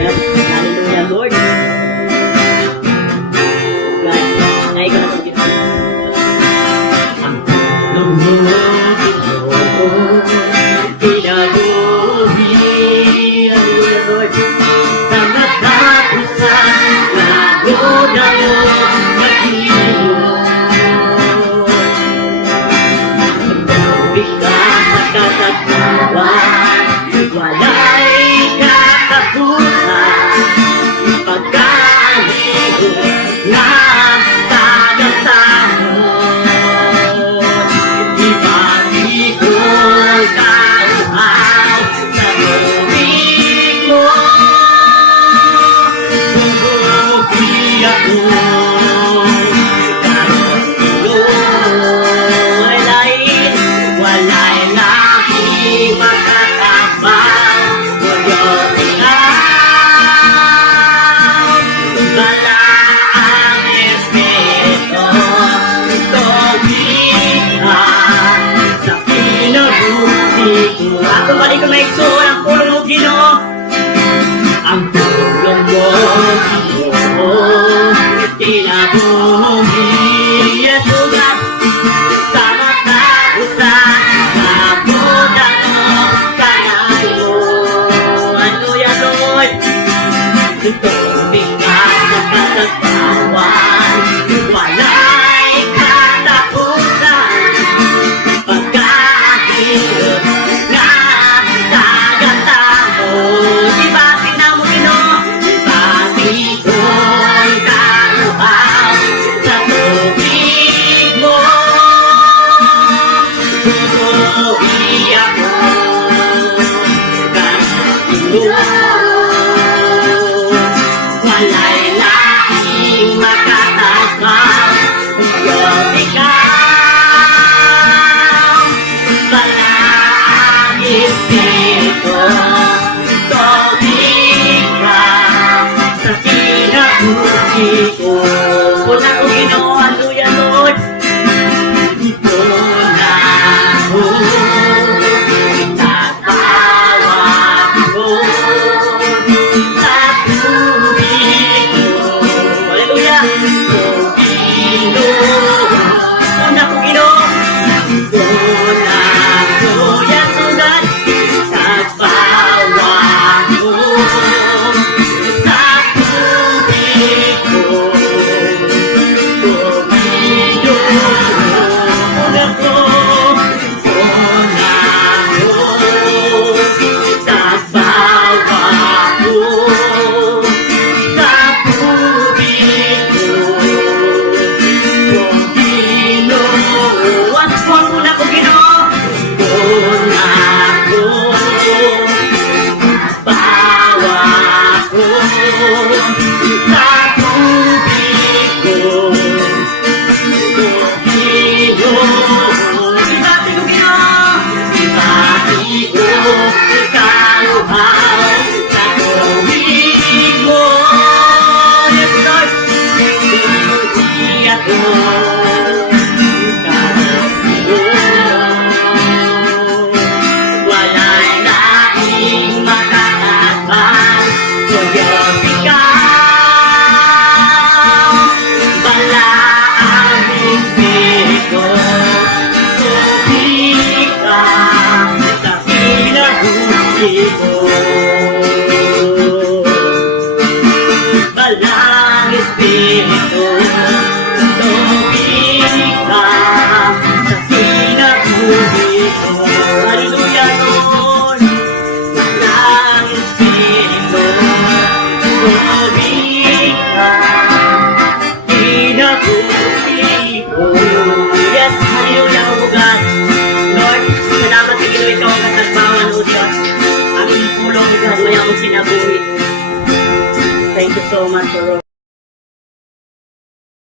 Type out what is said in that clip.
Yes, hallelujah, Lord. God, na ikaw na pag-ibig. Ang tulong mo, pinabuhi, hallelujah, Lord. Sa natapusan, lalo na yung nag-iyon. Pagdawig ka sa katagpuan, walay katapusan, pagkaliho na tagatahon. Ibalik ko'y kauhaw sa tubig mo. Bumubuhi ako karoon tuloy. Walay lagi makakabang Diyos ikaw. Bala ang Espiritu, tubig ka sa pinabuti ko. Ako balik ko na ito, ang pulong mo, Ginoo. Ang pulong mo, Ginoo, tinabuhi, Yesus at sa matapusan, kabutan mo, kanayo. Hallelujah, Lord. Tubig ka sa katagpuan, walay katapusan, pagkahirap na tagatahon. Ibati na mo, Ginoo. Ibati ko'y kauhaw sa tubig mo. Bumubuhi ako karoon tuloy. Walay laging makatagpang Diyos ikaw. Bala ang Espiritu, tubig ka sa pinabuti ko. Puna ko, Ginoo, hallelujah, Lord. Puna ko, tatawag ko sa tubig ko. Hallelujah. Ginoo, puna ko, Ginoo. Puna ko, Yesugat, tatawag ko sa tubig ko. Puna ko, tatawag ko sa tubig ko. Ginoo, at puna ko, Ginoo. Puna ko, tatawag ko sa tubig ko. Ibati ko, Ginoo. Ibati ko, kauhaw sa tubig mo. Yes, Lord. Bumubuhi ako karoon tuloy. Walay laging makakabang Diyos ikaw. Bala ang Espiritu, tubig ka sa pinabuti ko. Bala ang Espiritu, tubig ka sa pinabuti ko. Hallelujah, Lord. Bala ang Espiritu, tubig ka, pinabuti ko. Yes, hallelujah, O God. Lord, salamat sa Ginoo, ikaw ang katagbawan, O Diyos. Ang pulong ikaw, mayamang kinabuhi. Thank you so much, Lord.